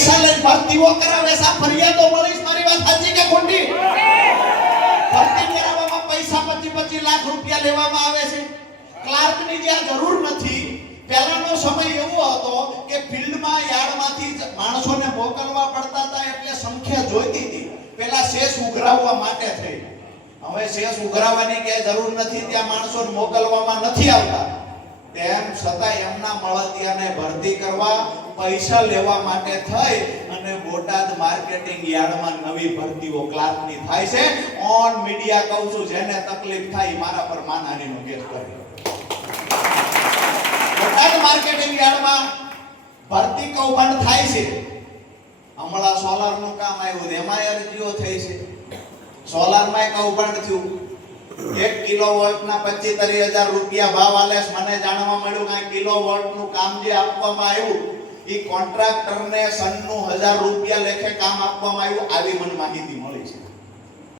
પૈસા લઈને ભરતીઓ કરાવે છે, ફરિયાદો મળી, મારી વાત સાચી કે ખોટી? ભરતી કરાવવામાં પૈસા 25 લાખ રૂપિયા લેવામાં આવે છે. ક્લાર્કની જ્યાં જરૂર નથી. પહેલાનો સમય એવો હતો કે ફિલ્ડમાં યાર્ડમાંથી માણસોને મોકલવા પડતા હતા, એટલે સંખ્યા જોઈતી હતી. પેલા શેષ ઉઘરાવવા માટે થઈ. હવે શેષ ઉઘરાવવાની કે જરૂર નથી, ત્યાં માણસોને મોકલવામાં નથી આવતા. તેમ છતાં એમના મળતિયાને ભરતી કરવા પૈસા લેવા માટે થઈ અને બોટાદ માર્કેટિંગ યાર્ડમાં નવી ભરતીઓ ક્લાર્કની થાય છે. ઓન મીડિયા કહું છું, જેને તકલીફ થાય મારા પર માનહાનિનો કેસ કરે. બોટાદ માર્કેટિંગ યાર્ડમાં ભરતી કૌભાંડ થાય છે. હમણાં સોલારનું કામ આવ્યું, એમાં અરજીઓ થઈ છે. સોલારમાં કૌભાંડ થયું. 1 કિલોવોલ્ટના 25-30 હજાર રૂપિયા ભાવ આલે. મને જાણવા મળ્યું કે કિલોવોલ્ટનું કામ જે આપવામાં આવ્યું એ કોન્ટ્રાક્ટરને 96,000 રૂપિયા લેખે કામ આપવામાં આવ્યું. આવી મને માહિતી મળી છે.